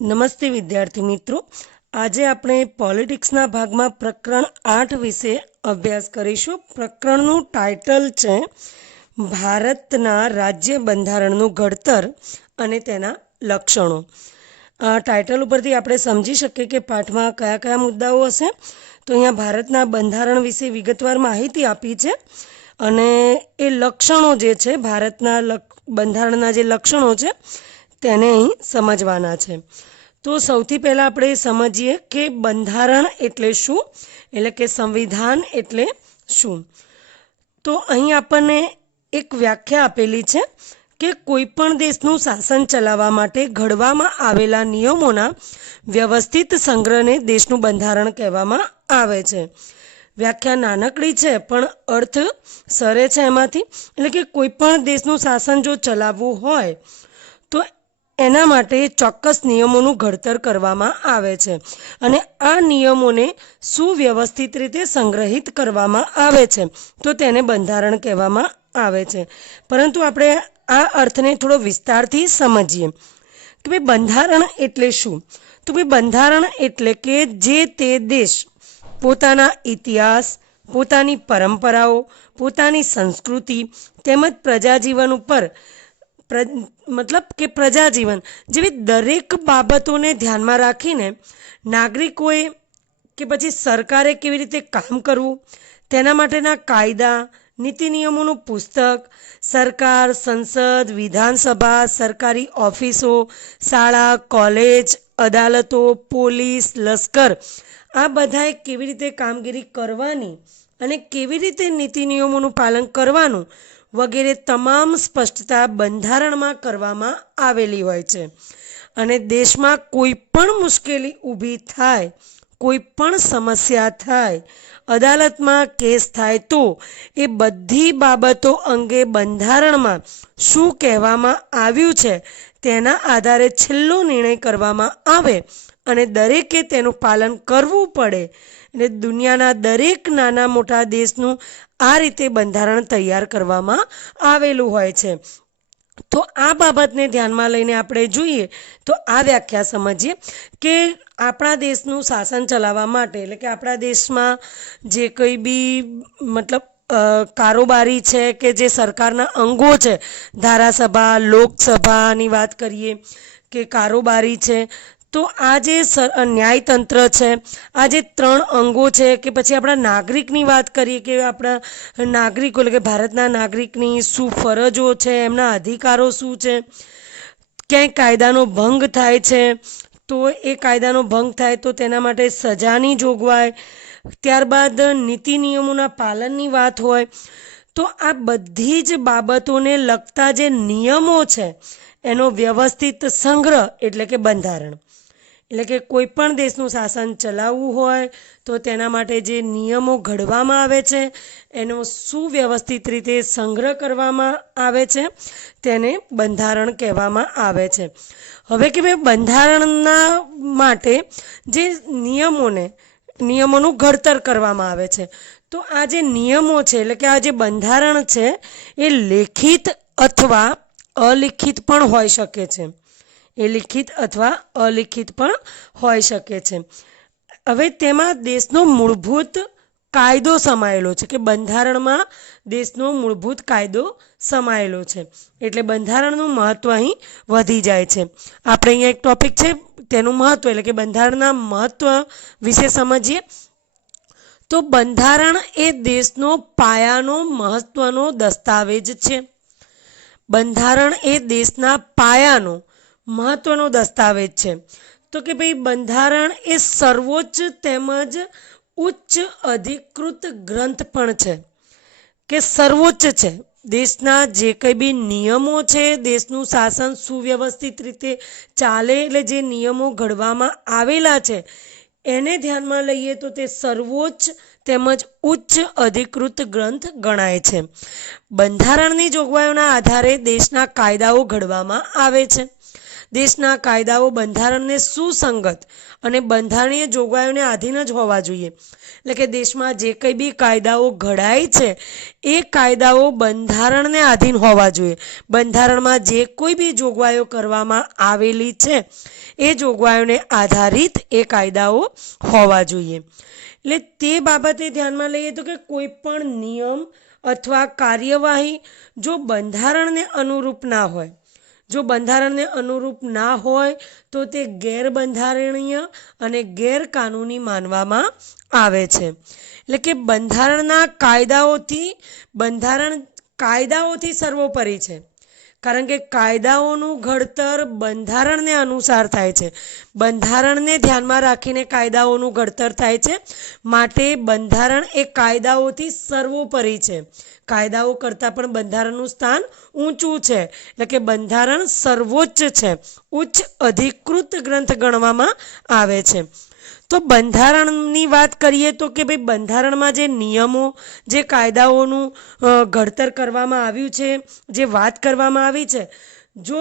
નમસ્તે વિદ્યાર્થી મિત્રો, આજે આપણે પોલિટિક્સના ભાગમાં પ્રકરણ 8 વિશે અભ્યાસ કરીશું. પ્રકરણનું ટાઇટલ છે ભારતના રાજ્ય બંધારણનું ઘડતર અને તેના લક્ષણો. ટાઇટલ ઉપરથી આપણે સમજી શકીએ કે પાઠમાં કયા કયા મુદ્દાઓ હશે. તો અહીંયા ભારતના બંધારણ વિશે વિગતવાર માહિતી આપી છે અને એ લક્ષણો જે છે, ભારતના બંધારણના જે લક્ષણો છે તેને અહીં સમજવાના છે. તો સૌથી પહેલાં આપણે સમજીએ કે બંધારણ એટલે શું, એટલે કે સંવિધાન એટલે શું. તો અહીં આપણને એક વ્યાખ્યા આપેલી છે કે કોઈ પણ દેશનું શાસન ચલાવવા માટે ઘડવામાં આવેલા નિયમોના વ્યવસ્થિત સંગ્રહને દેશનું બંધારણ કહેવામાં આવે છે. વ્યાખ્યા નાનકડી છે પણ અર્થ સરે છે એમાંથી. એટલે કે કોઈ પણ દેશનું શાસન જો ચલાવવું હોય તો એના માટે ચોક્કસ નિયમોનું ઘડતર કરવામાં આવે છે અને આ નિયમોને સુવ્યવસ્થિત રીતે સંગ્રહિત કરવામાં આવે છે, તો તેને બંધારણ કહેવામાં આવે છે. પરંતુ આપણે આ અર્થને થોડો વિસ્તારથી સમજીએ કે ભાઈ બંધારણ એટલે શું. તો ભાઈ બંધારણ એટલે કે જે તે દેશ પોતાના ઇતિહાસ, પોતાની પરંપરાઓ, પોતાની સંસ્કૃતિ તેમજ પ્રજાજીવન ઉપર મતલબ કે પ્રજાજીવન જેવી દરેક બાબતોને ધ્યાનમાં રાખીને નાગરિકોએ કે પછી સરકારે કેવી રીતે કામ કરવું, તેના માટેના કાયદા, નીતિ નિયમોનું પુસ્તક, સરકાર, સંસદ, વિધાનસભા, સરકારી ઓફિસો, શાળા, કોલેજ, અદાલતો, પોલીસ, લશ્કર, આ બધાએ કેવી રીતે કામગીરી કરવાની અને કેવી રીતે નીતિ નિયમોનું પાલન કરવાનું વગેરે તમામ સ્પષ્ટતા બંધારણમાં કરવામાં આવેલી હોય છે. અને દેશમાં કોઈ પણ મુશ્કેલી ઊભી થાય, કોઈ પણ સમસ્યા થાય, અદાલતમાં કેસ થાય તો એ બધી બાબતો અંગે બંધારણમાં શું કહેવામાં આવ્યું છે તેના આધારે છેલ્લો નિર્ણય કરવામાં આવે અને દરેકે તેનું પાલન કરવું પડે. અને દુનિયાના દરેક નાના મોટા દેશનું આ રીતે બંધારણ તૈયાર કરવામાં આવેલું હોય છે. તો આ બાબતને ધ્યાનમાં લઈને આપણે જોઈએ તો આ વ્યાખ્યા સમજીએ કે આપણા દેશનું શાસન ચલાવવા માટે, એટલે કે આપણા દેશમાં જે કંઈ બી મતલબ કારોબારી છે કે જે સરકારના અંગો છે, ધારાસભા, લોકસભાની વાત કરીએ કે કારોબારી છે, તો આ જે ન્યાયતંત્ર છે, આ જે 3 અંગો છે, કે પછી આપણા નાગરિકની વાત કરીએ કે આપણા નાગરિકો એટલે કે ભારતના નાગરિકની શું ફરજો છે, એમના અધિકારો શું છે, ક્યાંય કાયદાનો ભંગ થાય છે તો એ કાયદાનો ભંગ થાય તો તેના માટે સજાની જોગવાઈ, ત્યારબાદ નીતિ નિયમોના પાલનની વાત હોય, તો આ બધી જ બાબતોને લગતા જે નિયમો છે એનો વ્યવસ્થિત સંગ્રહ એટલે કે બંધારણ. એટલે કે કોઈ પણ દેશનું શાસન ચલાવવું હોય તો તેના માટે જે નિયમો ઘડવામાં આવે છે એનો સુવ્યવસ્થિત રીતે સંગ્રહ કરવામાં આવે છે તેને બંધારણ કહેવામાં આવે છે. હવે કે ભાઈ બંધારણના માટે જે નિયમોનું ઘડતર કરવામાં આવે છે, તો આ જે નિયમો છે એટલે કે આ જે બંધારણ છે એ લેખિત અથવા અલિખિત પણ હોઈ શકે છે. એ લિખિત અથવા અલિખિત પણ હોઈ શકે છે. હવે તેમાં દેશનો મૂળભૂત કાયદો સમાયેલો છે, કે બંધારણમાં દેશનો મૂળભૂત કાયદો સમાયેલો છે, એટલે બંધારણનું મહત્ત્વ અહીં વધી જાય છે. આપણે અહીંયા એક ટોપિક છે તેનું મહત્ત્વ, એટલે કે બંધારણના મહત્ત્વ વિશે સમજીએ. તો બંધારણ એ દેશનો પાયાનો મહત્ત્વનો દસ્તાવેજ છે. બંધારણ એ દેશના પાયાનો મહત્વનો દસ્તાવેજ છે. તો કે ભાઈ બંધારણ એ સર્વોચ્ચ તેમજ ઉચ્ચ અધિકૃત ગ્રંથ પણ છે, કે સર્વોચ્ચ છે. દેશના જે કંઈ બી નિયમો છે, દેશનું શાસન સુવ્યવસ્થિત રીતે ચાલે એટલે જે નિયમો ઘડવામાં આવેલા છે એને ધ્યાનમાં લઈએ તો તે સર્વોચ્ચ તેમજ ઉચ્ચ અધિકૃત ગ્રંથ ગણાય છે. બંધારણની જોગવાઈઓના આધારે દેશના કાયદાઓ ઘડવામાં આવે છે. દેશના કાયદાઓ બંધારણને સુસંગત અને બંધારણીય જોગવાઈઓને આધીન જ હોવા જોઈએ. એટલે કે દેશમાં જે કંઈ બી કાયદાઓ ઘડાય છે એ કાયદાઓ બંધારણને આધીન હોવા જોઈએ. બંધારણમાં જે કોઈ બી જોગવાઈઓ કરવામાં આવેલી છે એ જોગવાઈઓને આધારિત એ કાયદાઓ હોવા જોઈએ. એટલે તે બાબતે ધ્યાનમાં લઈએ તો કે કોઈ પણ નિયમ અથવા કાર્યવાહી જો બંધારણને અનુરૂપ ના હોય, જો બંધારણને અનુરૂપ ના હોય તો તે ગેરબંધારણીય અને ગેરકાનૂની માનવામાં આવે છે. એટલે કે બંધારણના કાયદાઓથી સર્વોપરી છે, કારણ કે કાયદાઓનું ઘડતર બંધારણને અનુસાર થાય છે. બંધારણને ધ્યાનમાં રાખીને કાયદાઓનું ઘડતર થાય છે, માટે બંધારણ એ કાયદાઓથી સર્વોપરી છે. કાયદાઓ કરતાં પણ બંધારણનું સ્થાન ઊંચું છે. એટલે કે બંધારણ સર્વોચ્ચ છે, ઉચ્ચ અધિકૃત ગ્રંથ ગણવામાં આવે છે. તો બંધારણની વાત કરીએ તો કે ભાઈ બંધારણમાં જે નિયમો, જે કાયદાઓનું ઘડતર કરવામાં આવ્યું છે, જે વાત કરવામાં આવી છે, જો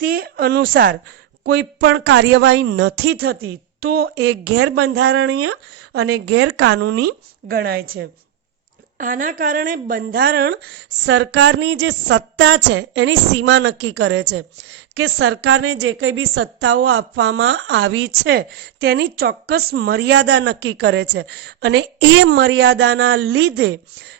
તે અનુસાર કોઈ પણ કાર્યવાહી નથી થતી તો એ ગેરબંધારણીય અને ગેરકાનૂની ગણાય છે. આના કારણે બંધારણ સરકારની જે સત્તા છે એની સીમા નક્કી કરે છે કે સરકારને જે કંઈ બી સત્તાઓ આપવામાં આવી છે તેની ચોક્કસ મર્યાદા નક્કી કરે છે, અને એ મર્યાદાના લીધે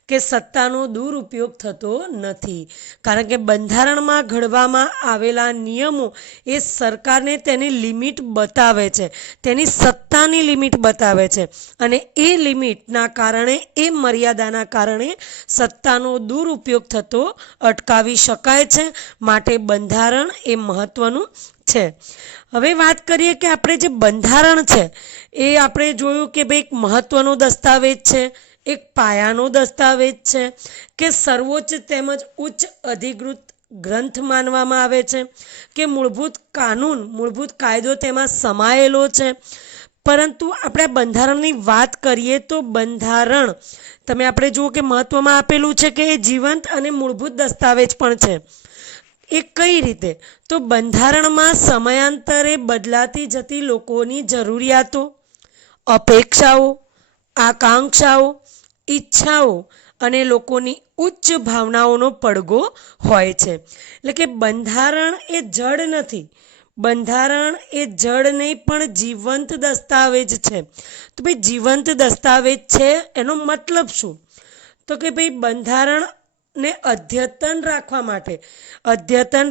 કે સત્તાનો દુરુપયોગ થતો નથી. કારણ કે બંધારણમાં ઘડવામાં આવેલા નિયમો એ સરકારને તેની લિમિટ બતાવે છે, તેની સત્તાની લિમિટ બતાવે છે, અને એ લિમિટના કારણે, એ મર્યાદાના કારણે સત્તાનો દુરુપયોગ થતો અટકાવી શકાય છે. માટે બંધારણ એ મહત્વનું છે. હવે વાત કરીએ કે આપણે જે બંધારણ છે એ આપણે જોયું કે ભાઈ એક મહત્વનો દસ્તાવેજ છે, એક પાયાનો દસ્તાવેજ છે, કે સર્વોચ્ચ તેમજ ઉચ્ચ અધિકૃત ગ્રંથ માનવામાં આવે છે, કે મૂળભૂત કાયદો તેમાં સમાયેલો છે. પરંતુ આપણે બંધારણની વાત કરીએ તો બંધારણ આપણે જુઓ કે મહત્વમાં આપેલું છે કે એ જીવંત અને મૂળભૂત દસ્તાવેજ પણ છે. એ કઈ રીતે? તો બંધારણમાં સમયાંતરે બદલાતી જતી લોકોની જરૂરિયાતો, અપેક્ષાઓ, આકાંક્ષાઓ, ઈચ્છાઓ અને લોકોની ઉચ્ચ ભાવનાઓનો પડઘો હોય છે. એટલે કે બંધારણ એ જડ નથી, બંધારણ એ જડ નહીં પણ જીવંત દસ્તાવેજ છે. તો ભાઈ જીવંત દસ્તાવેજ છે એનો મતલબ શું? તો કે ભાઈ બંધારણને અદ્યતન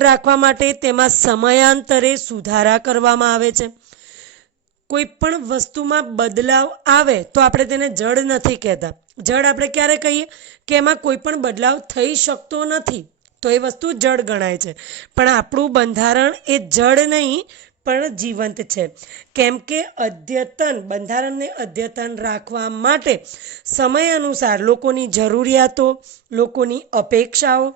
રાખવા માટે તેમાં સમયાંતરે સુધારા કરવામાં આવે છે. કોઈ પણ વસ્તુમાં બદલાવ આવે તો આપણે તેને જડ નથી કહેતા. જડ આપણે ક્યારે કહીએ કે એમાં કોઈ પણ બદલાવ થઈ શકતો નથી, તો એ વસ્તુ જડ ગણાય છે. પણ આપણું બંધારણ એ જડ નહીં પણ જીવંત છે. કેમ કે બંધારણને અદ્યતન રાખવા માટે સમય અનુસાર લોકોની જરૂરિયાતો, લોકોની અપેક્ષાઓ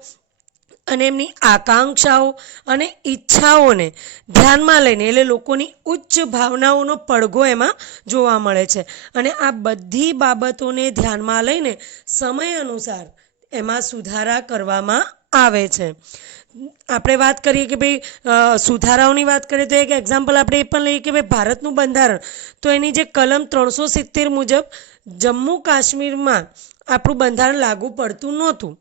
અને એમની આકાંક્ષાઓ અને ઈચ્છાઓને ધ્યાનમાં લઈને, એટલે લોકોની ઉચ્ચ ભાવનાઓનો પડઘો એમાં જોવા મળે છે. અને આ બધી બાબતોને ધ્યાનમાં લઈને સમય અનુસાર એમાં સુધારા કરવામાં આવે છે. આપણે વાત કરીએ કે ભાઈ સુધારાઓની વાત કરીએ તો એક એક્ઝામ્પલ આપણે એ પણ લઈએ કે ભાઈ ભારતનું બંધારણ, તો એની જે કલમ 370 મુજબ જમ્મુ કાશ્મીરમાં આપણું બંધારણ લાગુ પડતું નહોતું,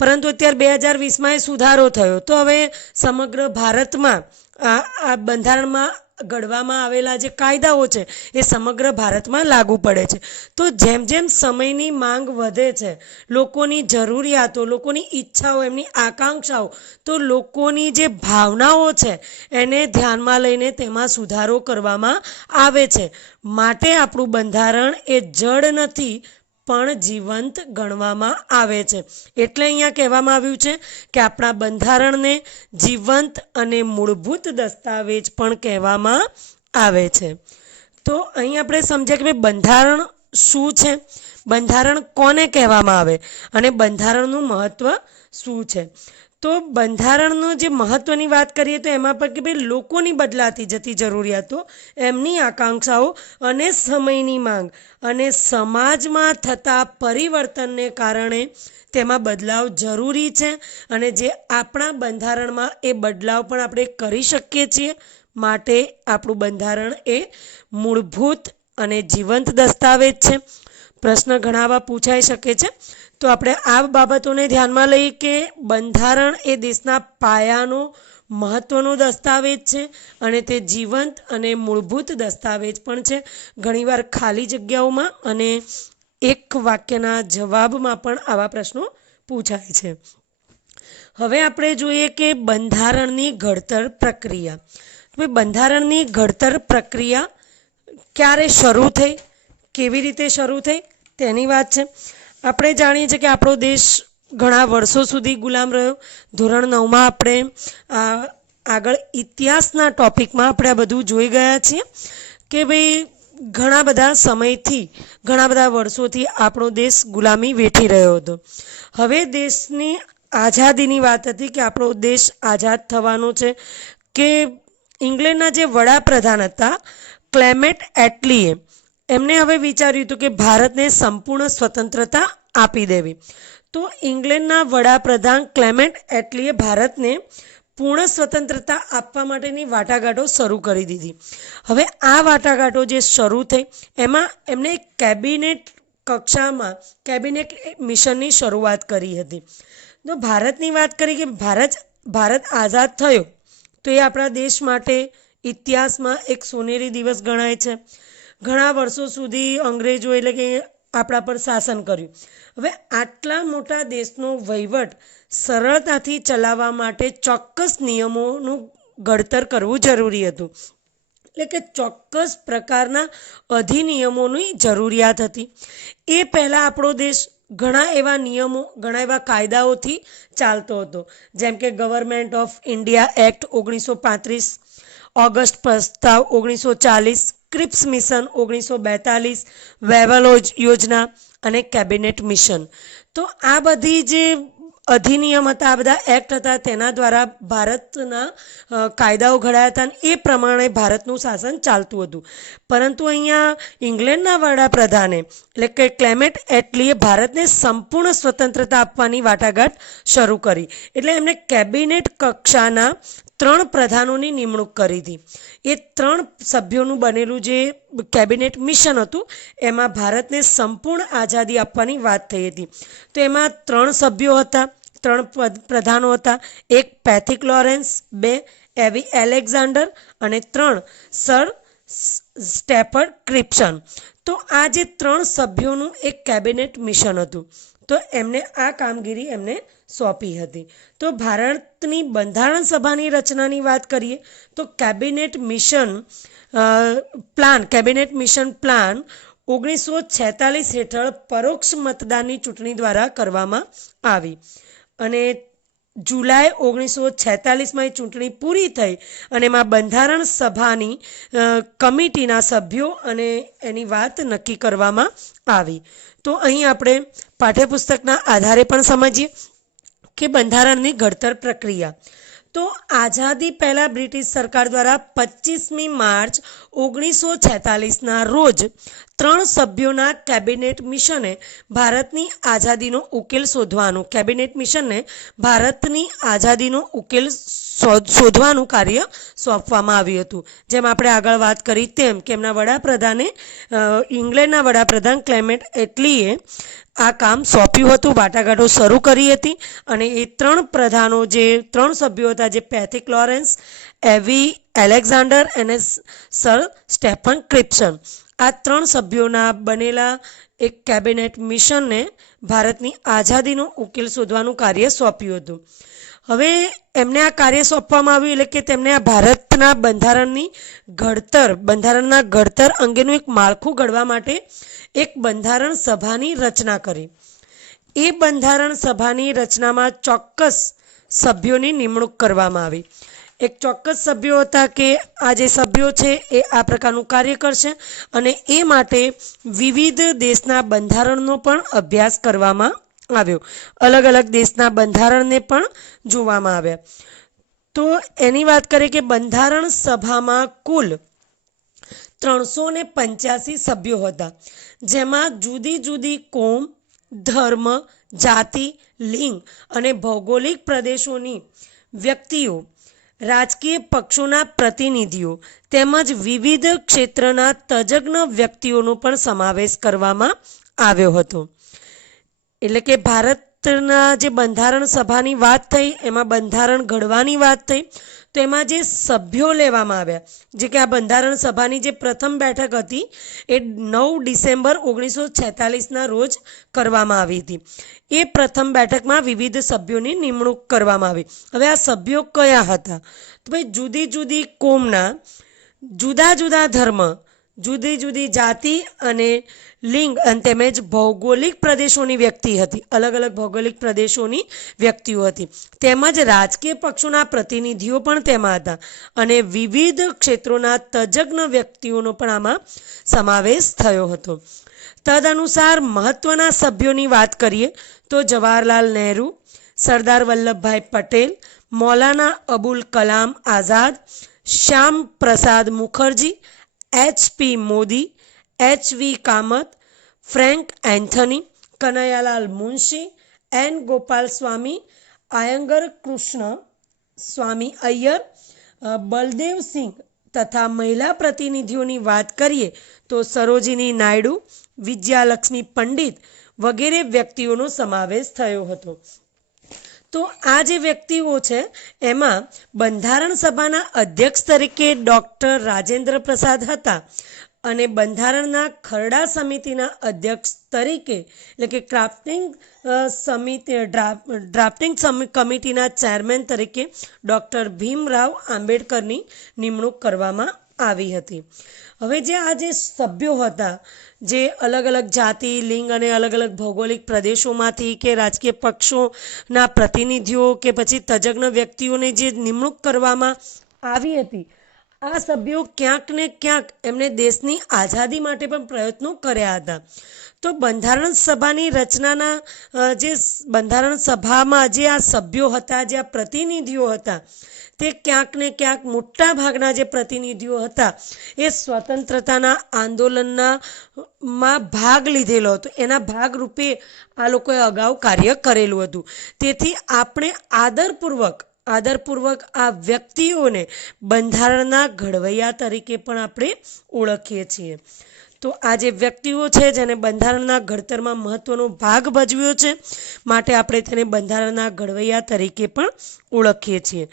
પરંતુ અત્યારે 2020માં એ સુધારો થયો. તો હવે સમગ્ર ભારતમાં આ બંધારણમાં ઘડવામાં આવેલા જે કાયદાઓ છે એ સમગ્ર ભારતમાં લાગુ પડે છે. તો જેમ જેમ સમયની માંગ વધે છે, લોકોની જરૂરિયાતો, લોકોની ઈચ્છાઓ, એમની આકાંક્ષાઓ, તો લોકોની જે ભાવનાઓ છે એને ધ્યાનમાં લઈને તેમાં સુધારો કરવામાં આવે છે. માટે આપણું બંધારણ એ જડ નથી પણ જીવંત ગણવામાં આવે છે. એટલે અહીંયા કહેવામાં આવ્યું છે કે આપણા બંધારણને જીવંત અને મૂળભૂત દસ્તાવેજ પણ કહેવામાં આવે છે. તો અહીં આપણે સમજ્યા કે ભાઈ બંધારણ શું છે, બંધારણ કોને કહેવામાં આવે અને બંધારણનું મહત્વ શું છે. તો તો બંધારણનો જે મહત્ત્વની વાત કરીએ તો એમાં પણ કે ભાઈ લોકોની બદલાતી જતી જરૂરિયાતો, એમની આકાંક્ષાઓ અને સમયની માંગ અને સમાજમાં થતા પરિવર્તનને કારણે તેમાં બદલાવ જરૂરી છે અને જે આપણા બંધારણમાં એ બદલાવ પણ આપણે કરી શકીએ છીએ. માટે આપણું બંધારણ એ મૂળભૂત અને જીવંત દસ્તાવેજ છે. પ્રશ્ન ઘણા આવા પૂછાઈ શકે છે, તો આપણે આ બાબતોને ધ્યાનમાં લઈએ કે બંધારણ એ દેશના પાયાનો મહત્ત્વનો દસ્તાવેજ છે અને તે જીવંત અને મૂળભૂત દસ્તાવેજ પણ છે. ઘણીવાર ખાલી જગ્યાઓમાં અને એક વાક્યના જવાબમાં પણ આવા પ્રશ્નો પૂછાય છે. હવે આપણે જોઈએ કે બંધારણની ઘડતર પ્રક્રિયા. બંધારણની ઘડતર પ્રક્રિયા ક્યારે શરૂ થઈ, કેવી રીતે શરૂ થઈ તેની વાત છે. આપણે જાણીએ છીએ કે આપણો દેશ ઘણા વર્ષો સુધી ગુલામ રહ્યો. ધોરણ 9માં આપણે આગળ ઇતિહાસના ટોપિકમાં આપણે આ બધું જોઈ ગયા છીએ કે ભાઈ ઘણા બધા સમયથી, ઘણા બધા વર્ષોથી આપણો દેશ ગુલામી વેઠી રહ્યો હતો. હવે દેશની આઝાદીની વાત હતી કે આપણો દેશ આઝાદ થવાનો છે કે ઇંગ્લેન્ડના જે વડાપ્રધાન હતા ક્લેમેન્ટ એટલીએ, એમને હવે વિચાર્યું હતું કે ભારતને સંપૂર્ણ સ્વતંત્રતા આપી દેવી. તો ઇંગ્લેન્ડના વડાપ્રધાન ક્લેમેન્ટ એટલીએ ભારતને પૂર્ણ સ્વતંત્રતા આપવા માટેની વાટાઘાટો શરૂ કરી દીધી. હવે આ વાટાઘાટો જે શરૂ થઈ એમાં એમને કેબિનેટ કક્ષામાં કેબિનેટ મિશનની શરૂઆત કરી હતી. તો ભારતની વાત કરી કે ભારત આઝાદ થયો તો એ આપણા દેશ માટે ઇતિહાસમાં એક સોનેરી દિવસ ગણાય છે. ઘણા વર્ષો સુધી અંગ્રેજો એટલે કે આપણા પર શાસન કર્યું. હવે આટલા મોટા દેશનો વહીવટ સરળતાથી ચલાવવા માટે ચોક્કસ નિયમોનું ઘડતર કરવું જરૂરી હતું. એટલે કે ચોક્કસ પ્રકારના અધિનિયમોની જરૂરિયાત હતી. એ પહેલાં આપણો દેશ ઘણા એવા નિયમો, ઘણા એવા કાયદાઓથી ચાલતો હતો, જેમ કે government of India act 1935, August પ્રસ્તાવ 1940, ક્રિપ્સ મિશન 1942, વેવલ યોજના અને કેબિનેટ મિશન. તો આ બધી જે અધિનિયમ હતા, આ બધા એક્ટ હતા, તેના દ્વારા ભારતના કાયદાઓ ઘડાયા હતા અને એ પ્રમાણે ભારતનું શાસન ચાલતું હતું. પરંતુ અહીંયા ઇંગ્લેન્ડના વડાપ્રધાને એટલે કે ક્લેમેન્ટ એટલીએ ભારતને સંપૂર્ણ સ્વતંત્રતા આપવાની વાટાઘાટ શરૂ કરી. એટલે એમણે કેબિનેટ કક્ષાના 3 પ્રધાનોની નિમણૂક કરી હતી. એ 3 સભ્યોનું બનેલું જે કેબિનેટ મિશન હતું એમાં ભારતને સંપૂર્ણ આઝાદી આપવાની વાત થઈ હતી. તો એમાં 3 સભ્યો હતા, 3 પ્રધાનો હતા. એક પેથિક લોરેન્સ, 2 એવી એલેક્ઝાન્ડર અને 3 સર સ્ટેફર્ડ ક્રિપ્સન. તો આ જે 3 સભ્યોનું એક કેબિનેટ મિશન હતું, તો એમને આ કામગીરી એમને સોંપી હતી. તો ભારતની બંધારણ સભાની રચનાની વાત કરીએ તો કેબિનેટ મિશન પ્લાન 1946 હેઠળ પરોક્ષ મતદાનની ચૂંટણી દ્વારા કરવામાં આવી અને જુલાઈ 1946માં એ ચૂંટણી પૂરી થઈ અને એમાં બંધારણ સભાની કમિટીના સભ્યો અને એની વાત નક્કી કરવામાં આવી. તો અહીં આપણે પાઠ્યપુસ્તકના આધારે પણ સમજીએ કે બંધારણની ઘડતર પ્રક્રિયા. તો આઝાદી પહેલાં બ્રિટિશ સરકાર દ્વારા 25મી માર્ચ 1946ના રોજ 3 સભ્યોના કેબિનેટ મિશને ભારતની આઝાદીનો ઉકેલ શોધવાનું કાર્ય સોંપવામાં આવ્યું હતું. જેમ આપણે આગળ વાત કરી તેમ કે એમના વડાપ્રધાને ઇંગ્લેન્ડના વડાપ્રધાન ક્લેમેન્ટ એટલીએ આ કામ સોંપ્યું હતું, વાટાઘાટો શરૂ કરી હતી અને એ 3 પ્રધાનો જે 3 સભ્યો હતા, જે પેથિક લોરેન્સ, એવી એલેક્ઝાન્ડર અને સર સ્ટેફન ક્રિપ્સન, આ 3 સભ્યોના બનેલા એક કેબિનેટ મિશનને ભારતની આઝાદીનો ઉકેલ શોધવાનું કાર્ય સોંપ્યું હતું. હવે એમને આ કાર્ય સોંપવામાં આવ્યું એટલે કે તેમને આ ભારતના બંધારણના ઘડતર અંગેનું એક માળખું ઘડવા માટે એક બંધારણ સભાની રચના કરી. એ બંધારણ સભાની રચનામાં ચોક્કસ સભ્યોની નિમણૂક કરવામાં આવી. એક ચોક્કસ સભ્યો હતા કે આ જે સભ્યો છે એ આ પ્રકારનું કાર્ય કરશે અને એ માટે વિવિધ દેશના બંધારણનો પણ અભ્યાસ કરવામાં આવ્યો. અલગ અલગ દેશના બંધારણને પણ જોવામાં આવ્યા. તો એની વાત કરીએ કે બંધારણ સભામાં કુલ 385 સભ્યો હતા, જેમાં જુદી જુદી કોમ, ધર્મ, જાતિ, લિંગ અને ભૌગોલિક પ્રદેશોની વ્યક્તિઓ, રાજકીય પક્ષોના પ્રતિનિધિઓ તેમજ વિવિધ ક્ષેત્રના તજજ્ઞ વ્યક્તિઓનો પણ સમાવેશ કરવામાં આવ્યો હતો. એટલે કે ભારતના જે બંધારણ સભાની વાત થઈ, એમાં બંધારણ ઘડવાની વાત થઈ, તો એમાં જે સભ્યો લેવામાં આવ્યા, જે કે આ બંધારણ સભાની જે પ્રથમ બેઠક હતી એ 9 ડિસેમ્બર 1946ના રોજ કરવામાં આવી હતી. એ પ્રથમ બેઠકમાં વિવિધ સભ્યોની નિમણૂક કરવામાં આવી. હવે આ સભ્યો કયા હતા? તો ભાઈ જુદી જુદી કોમના, જુદા જુદા ધર્મ, જુદી જુદી જાતિ અને લિંગ અને તેમજ ભૌગોલિક પ્રદેશોની વ્યક્તિ હતી, અલગ અલગ ભૌગોલિક પ્રદેશોની વ્યક્તિઓ હતી, તેમજ રાજકીય પક્ષોના પ્રતિનિધિઓ પણ તેમાં હતા અને વિવિધ ક્ષેત્રોના તજજ્ઞ વ્યક્તિઓનો પણ આમાં સમાવેશ થયો હતો. તદનુસાર મહત્વના સભ્યોની વાત કરીએ તો Jawaharlal Nehru, Sardar Vallabhbhai Patel, Maulana Abul Kalam Azad, Shyama Prasad Mukherjee, HP Modi, HV Kamath, Frank Anthony, Kanaiyalal Munshi, N Gopala Swami, Ayyangar Krishna Swami Ayyar, Baldev Singh તથા મહિલા પ્રતિનિધિઓની વાત કરીએ તો સરોજિની નાયડુ, વિજયાલક્ષ્મી પંડિત વગેરે વ્યક્તિઓનો સમાવેશ થયો હતો. તો આ જે વ્યક્તિઓ છે એમાં બંધારણ સભાના અધ્યક્ષ તરીકે ડૉક્ટર રાજેન્દ્ર પ્રસાદ હતા અને બંધારણના ખરડા સમિતિના અધ્યક્ષ તરીકે એટલે કે ડ્રાફ્ટિંગ કમિટીના ચેરમેન તરીકે ડૉક્ટર ભીમરાવ આંબેડકરની નિમણૂક કરવામાં આવી હતી. હવે આ જે સભ્યો હતા, જે અલગ અલગ જાતિ, લિંગ અને અલગ અલગ ભૌગોલિક પ્રદેશોમાંથી કે રાજકીય પક્ષોના પ્રતિનિધિઓ કે પછી તજજ્ઞ વ્યક્તિઓને જે નિમણૂક કરવામાં આવી હતી, આ સભ્યો ક્યાંક ને ક્યાંક એમણે દેશની આઝાદી માટે પણ પ્રયત્નો કર્યા હતા. તો બંધારણ સભાની રચનાના જે બંધારણ સભામાં જે આ સભ્યો હતા, જે આ પ્રતિનિધિઓ હતા, તે ક્યાંક ને ક્યાંક મોટા ભાગના જે પ્રતિનિધિઓ હતા એ સ્વતંત્રતાના આંદોલનમાં ભાગ લીધેલો હતો. એના ભાગરૂપે આ લોકોએ અગાઉ કાર્ય કરેલું હતું. તેથી આપણે આદરપૂર્વક આ વ્યક્તિઓને બંધારણના ઘડવૈયા તરીકે પણ આપણે ઓળખીએ છીએ. તો આ જે વ્યક્તિઓ છે જેને બંધારણના ઘડતરમાં મહત્વનો ભાગ ભજવ્યો છે, માટે આપણે તેને બંધારણના ઘડવૈયા તરીકે પણ ઓળખીએ છીએ.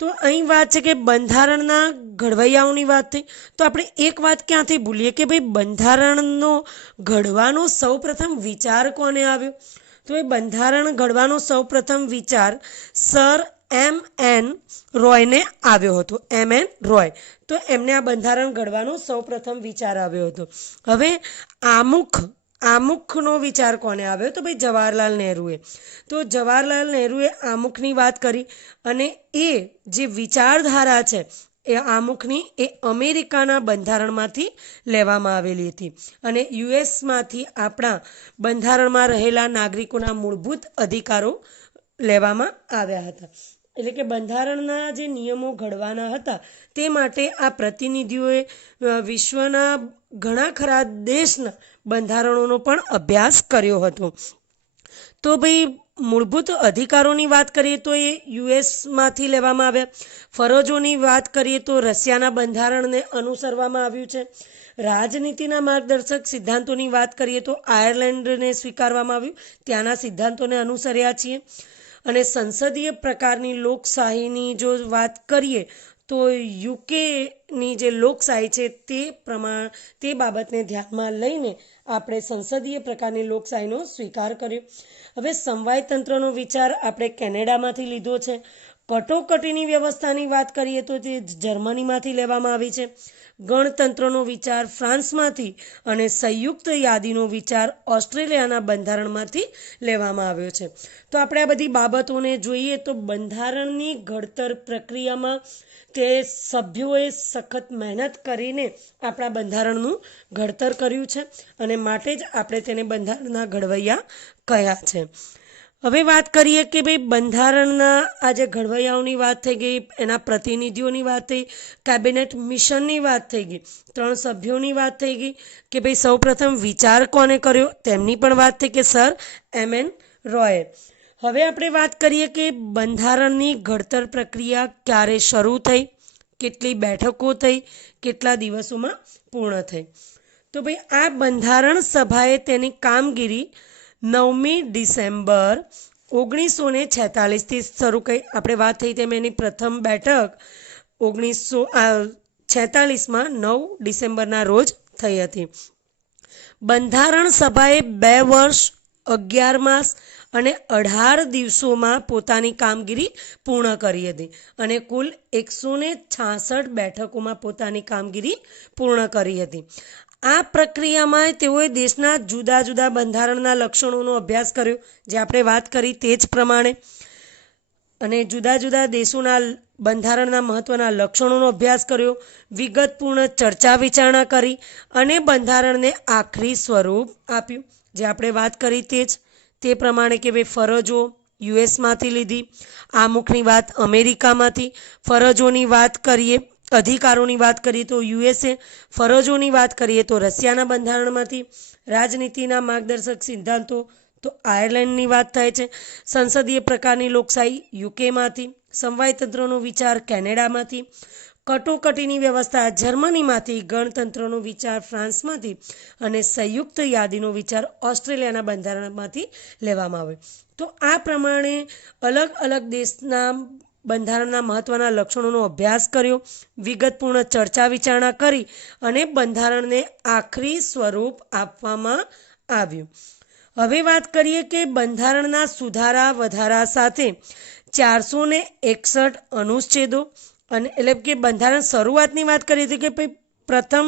તો અહીં વાત છે કે બંધારણના ઘડવૈયાઓની વાત થઈ, તો આપણે એક વાત ક્યાંથી ભૂલીએ કે ભાઈ બંધારણનો ઘડવાનો સૌપ્રથમ વિચાર કોને આવ્યો? તો એ બંધારણ ઘડવાનો સૌપ્રથમ વિચાર સર M.N. રોયને આવ્યો હતો. M.N. રોય, તો એમને આ બંધારણ ઘડવાનો સૌપ્રથમ વિચાર આવ્યો હતો. હવે આમુખનો વિચાર કોને આવ્યો? તો ભાઈ જવાહરલાલ નહેરુએ. તો જવાહરલાલ નહેરુએ આમુખની વાત કરી અને એ જે વિચારધારા છે એ આમુખની એ અમેરિકાના બંધારણમાંથી લેવામાં આવેલી હતી અને યુએસમાંથી આપણા બંધારણમાં રહેલા નાગરિકોના મૂળભૂત અધિકારો લેવામાં આવ્યા હતા. એટલે કે બંધારણના જે નિયમો ઘડવાના હતા તે માટે આ પ્રતિનિધિઓએ વિશ્વના ઘણા ખરા દેશના બંધારણોનો પણ અભ્યાસ કર્યો હતો. તો ભાઈ મૂળભૂત અધિકારોની વાત કરીએ તો એ યુએસમાંથી લેવામાં આવ્યા. ફરજોની વાત કરીએ તો રશિયાના બંધારણને અનુસરવામાં આવ્યું છે. રાજનીતિના માર્ગદર્શક સિદ્ધાંતોની વાત કરીએ તો આયર્લેન્ડને સ્વીકારવામાં આવ્યું, ત્યાંના સિદ્ધાંતોને અનુસર્યા છીએ. અને સંસદીય પ્રકારની લોકશાહીની જો વાત કરીએ તો યુકેની જે લોકશાહી છે તે બાબતને ધ્યાનમાં લઈને આપણે સંસદીય પ્રકારની લોકશાહીનો સ્વીકાર કર્યો. હવે સમવાય તંત્રનો વિચાર આપણે કેનેડામાંથી લીધો છે. કટોકટીની વ્યવસ્થાની વાત કરીએ તો તે જર્મનીમાંથી લેવામાં આવી છે. ગણતંત્રનો વિચાર ફ્રાન્સમાંથી અને સંયુક્ત યાદીનો વિચાર ઓસ્ટ્રેલિયાના બંધારણમાંથી લેવામાં આવ્યો છે. તો આપણે આ બધી બાબતોને જોઈએ તો બંધારણની ઘડતર પ્રક્રિયામાં તે સભ્યોએ સખત મહેનત કરીને આપણા બંધારણનું ઘડતર કર્યું છે અને માટે જ આપણે તેને બંધારણના ઘડવૈયા કહ્યા છે. હવે વાત કરીએ કે ભાઈ બંધારણના આ જે ઘડવૈયાઓની વાત થઈ ગઈ, એના પ્રતિનિધિઓની વાત થઈ, કેબિનેટ મિશનની વાત થઈ ગઈ, 3 સભ્યોની વાત થઈ ગઈ કે ભાઈ સૌપ્રથમ વિચાર કોને કર્યો તેમની પણ વાત થઈ કે સર એમ.એન. રોયે. હવે આપણે વાત કરીએ કે બંધારણની ઘડતર પ્રક્રિયા ક્યારે શરૂ થઈ, કેટલી બેઠકો થઈ, કેટલા દિવસોમાં પૂર્ણ થઈ. તો ભાઈ આ બંધારણ સભાએ તેની કામગીરી 9મી ડિસેમ્બર 1946થી શરૂ કરી. આપણે વાત થઈ તેમ એની પ્રથમ બેઠક 1946માં 9 ડિસેમ્બરના રોજ થઈ હતી. બંધારણ સભાએ 2 વર્ષ 11 માસ અને 18 દિવસોમાં પોતાની કામગીરી પૂર્ણ કરી હતી અને કુલ 166 બેઠકોમાં પોતાની કામગીરી પૂર્ણ કરી હતી. આ પ્રક્રિયામાં તેઓએ દેશના જુદા જુદા બંધારણના લક્ષણોનો અભ્યાસ કર્યો, જે આપણે વાત કરી તે જ પ્રમાણે, અને જુદા જુદા દેશોના બંધારણના મહત્ત્વના લક્ષણોનો અભ્યાસ કર્યો, વિગતપૂર્ણ ચર્ચા વિચારણા કરી અને બંધારણને આખરી સ્વરૂપ આપ્યું, જે આપણે વાત કરી તે પ્રમાણે કે ભાઈ ફરજો યુએસમાંથી લીધી, આમુખની વાત અમેરિકામાંથી, ફરજોની વાત કરીએ, અધિકારોની વાત કરીએ તો યુએસએ, ફરજોની વાત કરીએ તો રશિયાના બંધારણમાંથી, રાજનીતિના માર્ગદર્શક સિદ્ધાંતો તો આયર્લેન્ડની વાત થાય છે, સંસદીય પ્રકારની લોકશાહી યુકેમાંથી, સમવાયતંત્રનો વિચાર કેનેડામાંથી, કટોકટીની વ્યવસ્થા જર્મનીમાંથી, ગણતંત્રનો વિચાર ફ્રાન્સમાંથી અને સંયુક્ત યાદીનો વિચાર ઓસ્ટ્રેલિયાના બંધારણમાંથી લેવામાં આવ્યો. તો આ પ્રમાણે અલગ અલગ દેશના બંધારણના મહત્ત્વના લક્ષણોનો અભ્યાસ કર્યો, વિગતપૂર્ણ ચર્ચા વિચારણા કરી અને બંધારણને આખરી સ્વરૂપ આપવામાં આવ્યું. હવે વાત કરીએ કે બંધારણના સુધારા વધારા સાથે 461 અનુચ્છેદો અને એટલે કે બંધારણ શરૂઆતની વાત કરીએ તો કે ભાઈ પ્રથમ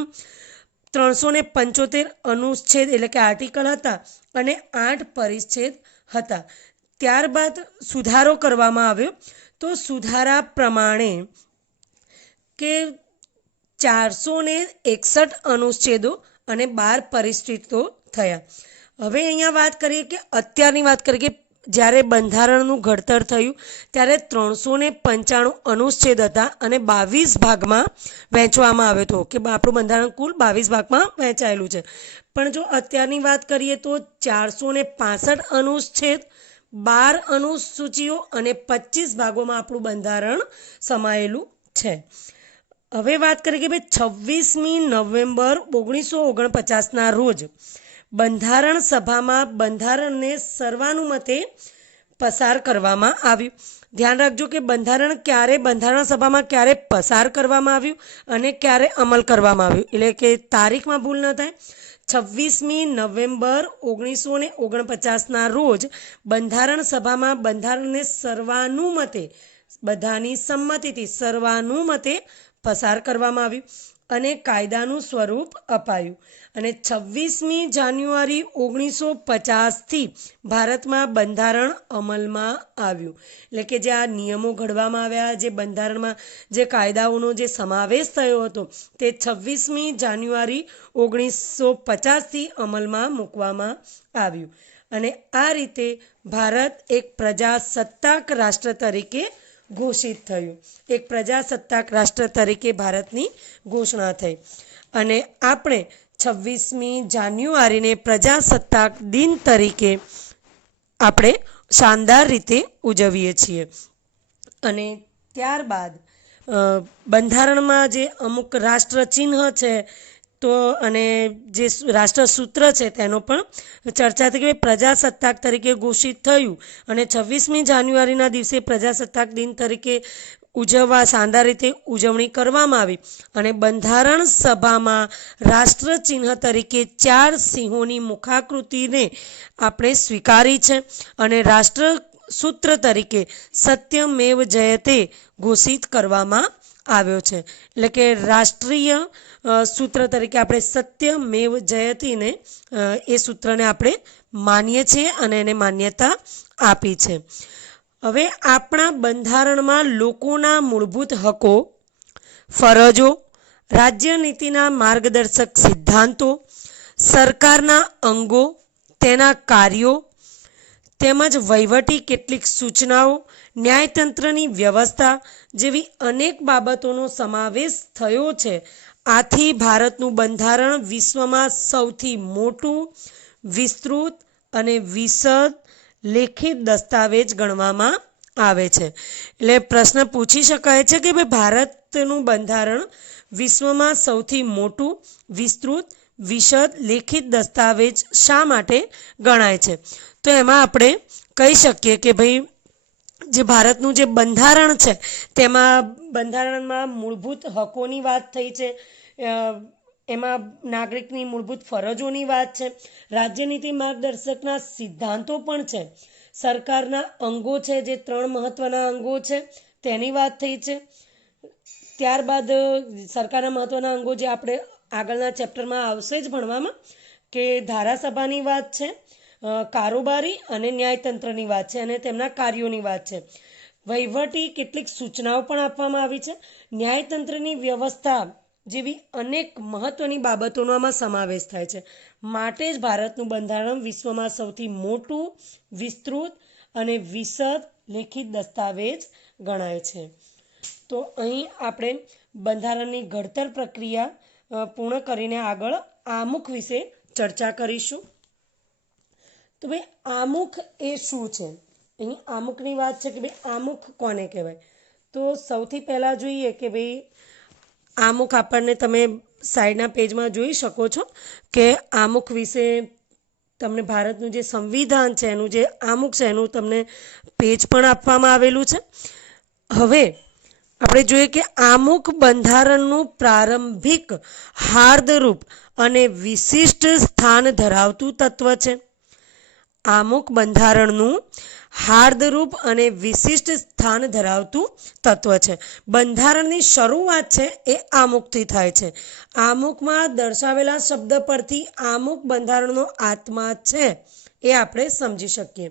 375 અનુચ્છેદ એટલે કે આર્ટિકલ હતા અને 8 પરિચ્છેદ હતા. ત્યારબાદ સુધારો કરવામાં આવ્યો. તો સુધારા પ્રમાણે કે 461 અનુચ્છેદો અને 12 પરિચ્છેદો થયા. હવે અહીંયા વાત કરીએ કે અત્યારની વાત કરીએ કે જ્યારે બંધારણનું ઘડતર થયું ત્યારે 395 અનુચ્છેદ હતા અને 22 ભાગમાં વહેંચવામાં આવ્યો હતો કે આપણું બંધારણ કુલ 22 ભાગમાં વહેંચાયેલું છે. પણ જો અત્યારની વાત કરીએ તો 465 અનુચ્છેદ, 12 અનુસૂચિઓ અને 25 ભાગોમાં આપણું બંધારણ સમાયેલું છે. હવે વાત કરીએ કે ભાઈ 26મી નવેમ્બર 1949ના રોજ બંધારણ સભામાં બંધારણને સર્વાનુમતે પસાર કરવામાં આવ્યું. ધ્યાન રાખજો કે બંધારણ સભામાં ક્યારે પસાર કરવામાં આવ્યું અને ક્યારે અમલ કરવામાં આવ્યું, એટલે કે તારીખમાં ભૂલ ન થાય. 26મી નવેમ્બર 1949ના રોજ બંધારણ સભામાં બંધારણને સર્વાનુમતે, બધાની સંમતિથી સર્વાનુમતે પસાર કરવામાં આવ્યું અને કાયદાનું સ્વરૂપ અપાયું. અને 26મી જાન્યુઆરી 1950થી ભારતમાં બંધારણ અમલમાં આવ્યું. એટલે કે જે આ નિયમો ઘડવામાં આવ્યા, જે બંધારણમાં જે કાયદાઓનો જે સમાવેશ થયો હતો તે 26મી જાન્યુઆરી 1950થી અમલમાં મૂકવામાં આવ્યું. અને આ રીતે ભારત એક પ્રજાસત્તાક રાષ્ટ્ર તરીકે ઘોષિત થયું. એક પ્રજાસત્તાક રાષ્ટ્ર તરીકે ભારતની ઘોષણા થઈ અને આપણે 26મી જાન્યુઆરીને પ્રજાસત્તાક દિન તરીકે આપણે શાનદાર રીતે ઉજવીએ છીએ. અને ત્યારબાદ બંધારણમાં જે અમુક રાષ્ટ્રચિહ્ન છે તો અને જે રાષ્ટ્રસૂત્ર છે તેનો પણ ચર્ચા થઈ કે પ્રજાસત્તાક તરીકે ઘોષિત થયું અને 26મી જાન્યુઆરીના દિવસે પ્રજાસત્તાક દિન તરીકે ઉજવવા શાનદાર રીતે ઉજવણી કરવામાં આવી. અને બંધારણ સભામાં રાષ્ટ્રચિહ્ન તરીકે 4 સિંહોની મુખાકૃતિને આપણે સ્વીકારી છે અને રાષ્ટ્ર સૂત્ર તરીકે સત્યમેવ જયતે ઘોષિત કરવામાં આવ્યો છે. એટલે કે રાષ્ટ્રીય સૂત્ર તરીકે આપણે સત્યમેવ જયતીને એ સૂત્રને આપણે માનીએ છીએ અને એને માન્યતા આપી છે. હવે આપણા બંધારણમાં લોકોના મૂળભૂત હકો, ફરજો, રાજ્યનીતિના માર્ગદર્શક સિદ્ધાંતો, સરકારના અંગો, તેના કાર્યો તેમજ વહીવટી કેટલીક સૂચનાઓ, ન્યાયતંત્રની વ્યવસ્થા જેવી અનેક બાબતોનો સમાવેશ થયો છે. આથી ભારતનું બંધારણ વિશ્વમાં સૌથી મોટું, વિસ્તૃત અને વિશદ લેખિત દસ્તાવેજ ગણવામાં આવે છે. એટલે પ્રશ્ન પૂછી શકાય છે કે ભાઈ ભારતનું બંધારણ વિશ્વમાં સૌથી મોટું, વિસ્તૃત, વિશદ લેખિત દસ્તાવેજ શા માટે ગણાય છે? તો એમાં આપણે કહી શકીએ કે ભાઈ જે ભારતનું જે બંધારણ છે તેમાં બંધારણમાં મૂળભૂત હકોની વાત થઈ છે, એમાં નાગરિકની મૂળભૂત ફરજોની વાત છે, રાજ્યનીતિ માર્ગદર્શકના સિદ્ધાંતો પણ છે, સરકારના અંગો છે જે 3 મહત્વના અંગો છે તેની વાત થઈ છે. ત્યારબાદ સરકારના મહત્વના અંગો જે આપણે આગળના ચેપ્ટરમાં આવશે જ ભણવામાં, કે ધારાસભાની વાત છે, કારોબારી અને ન્યાયતંત્રની વાત છે અને તેમના કાર્યોની વાત છે. વહીવટી કેટલીક સૂચનાઓ પણ આપવામાં આવી છે. ન્યાયતંત્રની વ્યવસ્થા જેવી અનેક મહત્વની બાબતોનો આમાં સમાવેશ થાય છે. માટે જ ભારતનું બંધારણ વિશ્વમાં સૌથી મોટું, વિસ્તૃત અને વિશદ લેખિત દસ્તાવેજ ગણાય છે. તો અહીં આપણે બંધારણની ઘડતર પ્રક્રિયા પૂર્ણ કરીને આગળ આમુખ વિશે ચર્ચા કરીશું. તો ભાઈ આમુખ એ શું છે? અહીં આમુખની વાત છે કે ભાઈ આમુખ કોને કહેવાય? તો સૌથી પહેલાં જોઈએ કે ભાઈ આમુખ આપણને તમે સાઈડના પેજમાં જોઈ શકો છો કે આમુખ વિશે તમને ભારતનું જે સંવિધાન છે એનું જે આમુખ છે એનું તમને પેજ પણ આપવામાં આવેલું છે. હવે આપણે જોઈએ કે આમુખ બંધારણનું પ્રારંભિક હાર્દરૂપ અને વિશિષ્ટ સ્થાન ધરાવતું તત્વ છે. આમુખ બંધારણનું હાર્દરૂપ અને વિશિષ્ટ સ્થાન ધરાવતું તત્વ છે. બંધારણની શરૂઆત છે એ આમુખથી થાય છે. આમુખમાં દર્શાવેલા શબ્દ પરથી આમુખ બંધારણનો આત્મા છે એ આપણે સમજી શકીએ.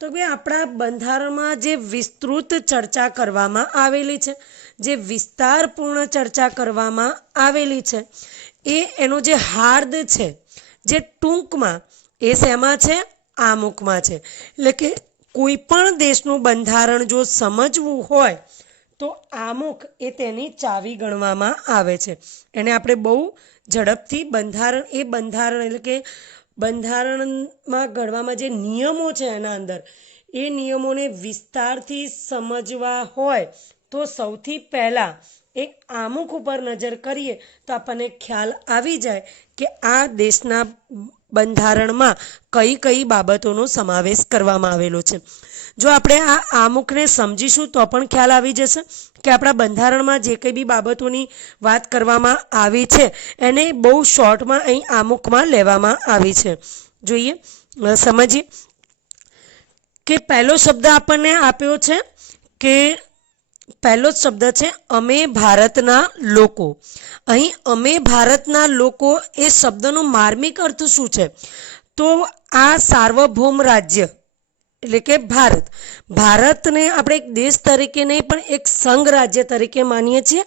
તો ભાઈ આપણા બંધારણમાં જે વિસ્તૃત ચર્ચા કરવામાં આવેલી છે, જે વિસ્તારપૂર્ણ ચર્ચા કરવામાં આવેલી છે, એનો જે હાર્દ છે, જે ટૂંકમાં, એ શેમાં છે? આમુખમાં છે. એટલે કે કોઈ પણ દેશનું બંધારણ જો સમજવું હોય તો આમુખ એ તેની ચાવી ગણવામાં આવે છે. એને આપણે બહુ ઝડપથી બંધારણ એટલે કે બંધારણમાં ઘડવામાં જે નિયમો છે એના અંદર, એ નિયમોને વિસ્તારથી સમજવા હોય તો સૌથી પહેલાં એક આમુખ ઉપર નજર કરીએ તો આપણને ખ્યાલ આવી જાય કે આ દેશના બંધારણમાં કઈ કઈ બાબતોનો સમાવેશ કરવામાં આવેલો છે. જો આપણે આ આમુખને સમજીશું તો પણ ખ્યાલ આવી જશે કે આપણા બંધારણમાં જે કંઈ બી બાબતોની વાત કરવામાં આવી છે એને બહુ શોર્ટમાં અહીં આમુખમાં લેવામાં આવી છે. જોઈએ, સમજીએ કે પહેલો શબ્દ આપણને આપ્યો છે કે પહેલો જ શબ્દ છે અમે ભારતના લોકો. અહીં અમે ભારતના લોકો એ શબ્દનો માર્મિક અર્થ શું છે? તો આ સાર્વભૌમ રાજ્ય એટલે કે ભારતને આપણે એક દેશ તરીકે નહીં પણ એક સંઘ રાજ્ય તરીકે માનીએ છીએ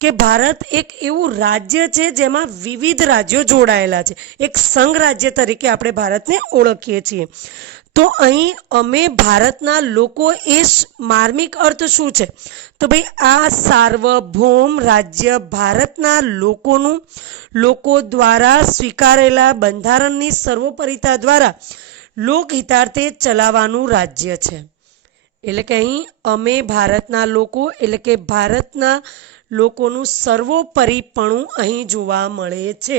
કે ભારત એક એવું રાજ્ય છે જેમાં વિવિધ રાજ્યો જોડાયેલા છે. એક સંઘ રાજ્ય તરીકે આપણે ભારતને ઓળખીએ છીએ. તો અહીં અમે ભારતના લોકો એ માર્મિક અર્થ શું છે? તો ભાઈ આ સાર્વભૌમ રાજ્ય ભારતના લોકો દ્વારા સ્વીકારેલા બંધારણની સર્વોપરિતા દ્વારા લોકહિતાર્થે ચલાવવાનું રાજ્ય છે. એટલે કે અહીં અમે ભારતના લોકો એટલે કે ભારતના લોકોનું સર્વોપરીપણું અહીં જોવા મળે છે.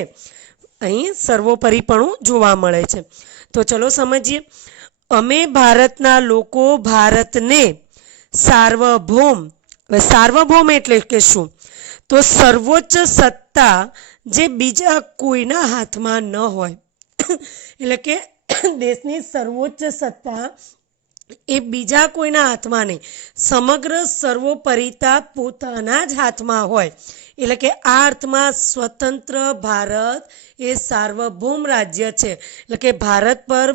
અહીં સર્વોપરીપણું જોવા મળે છે. તો ચલો સમજીએ. અમે ભારતના લોકો ભારતને સાર્વભૌમ એટલે કે શું? તો સર્વોચ્ચ સત્તા જે બીજા કોઈના હાથમાં ન હોય એટલે કે દેશની સર્વોચ્ચ સત્તા એ બીજા કોઈના હાથમાં નહીં, સમગ્ર સર્વોપરિતા પોતાના જ હાથમાં હોય. એટલે કે આ અર્થમાં સ્વતંત્ર ભારત એ સાર્વભૌમ રાજ્ય છે. એટલે કે ભારત પર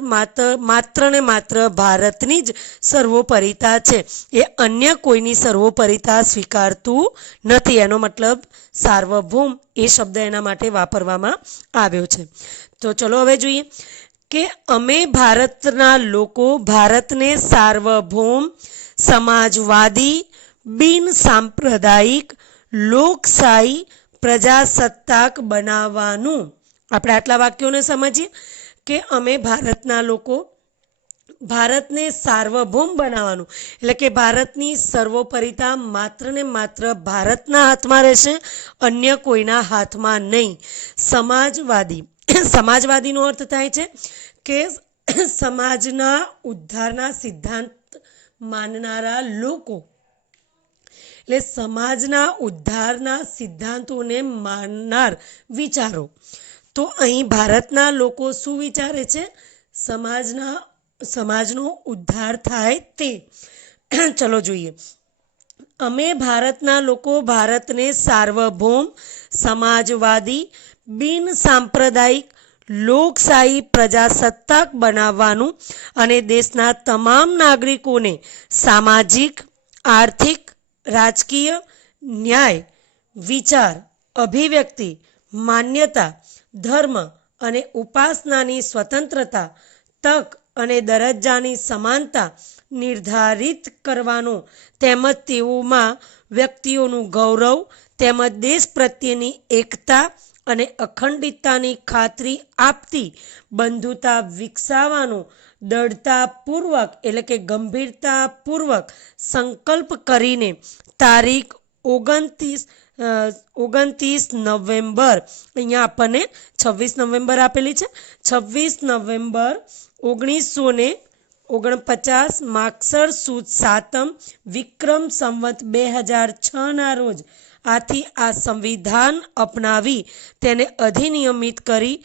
માત્ર ને માત્ર ભારતની જ સર્વોપરિતા છે, એ અન્ય કોઈની સર્વોપરિતા સ્વીકારતું નથી. એનો મતલબ સાર્વભૌમ એ શબ્દ એના માટે વાપરવામાં આવ્યો છે. તો ચલો હવે જોઈએ કે અમે ભારતના લોકો ભારતને સાર્વભૌમ, સમાજવાદી, બિન સાંપ્રદાયિક, લોકશાહી પ્રજાસત્તાક બનાવવાનું. આપણે આટલા વાક્યોને સમજીએ કે અમે ભારતના લોકો ભારતને સાર્વભૌમ બનાવવાનું, એટલે કે ભારતની સર્વોપરિતા માત્ર ને માત્ર ભારતના હાથમાં રહેશે, અન્ય કોઈના હાથમાં નહીં. સમાજવાદી, સમાજવાદીનો અર્થ થાય છે કે સમાજના ઉદ્ધારના સિદ્ધાંત માનનારા લોકો, એટલે સમાજના ઉદ્ધારના સિદ્ધાંતોને માનનાર વિચારો. તો અહીં ભારતના લોકો શું વિચારે છે? સમાજનો ઉદ્ધાર થાય તે. ચલો જોઈએ. અમે ભારતના લોકો ભારતને સાર્વભૌમ, સમાજવાદી, બિન સાંપ્રદાયિક, લોકશાહી પ્રજાસત્તાક બનાવવાનું અને દેશના તમામ નાગરિકોને સામાજિક, આર્થિક, રાજકીય, ન્યાય, વિચાર, અભિવ્યક્તિ, માન્યતા, ધર્મ અને ઉપાસનાની સ્વતંત્રતા, તક અને દરજ્જાની સમાનતા નિર્ધારિત કરવાનો તેમજ તેઓમાં વ્યક્તિઓનું ગૌરવ તેમજ દેશ પ્રત્યેની એકતા અને અખંડિતતાની ખાતરી આપતી બંધુતા વિકસાવવાનો દૃઢતાપૂર્વક એટલે કે ગંભીરતાપૂર્વક સંકલ્પ કરીને તારીખ 29 નવેમ્બર, અહીંયા આપણને 26 નવેમ્બર આપેલી છે, 26 નવેમ્બર 1949 માગસર સુદ સાતમ વિક્રમ સંવત 2006 રોજ આથી આ સંવિધાન અપનાવી તેને અધિનિયમિત કરી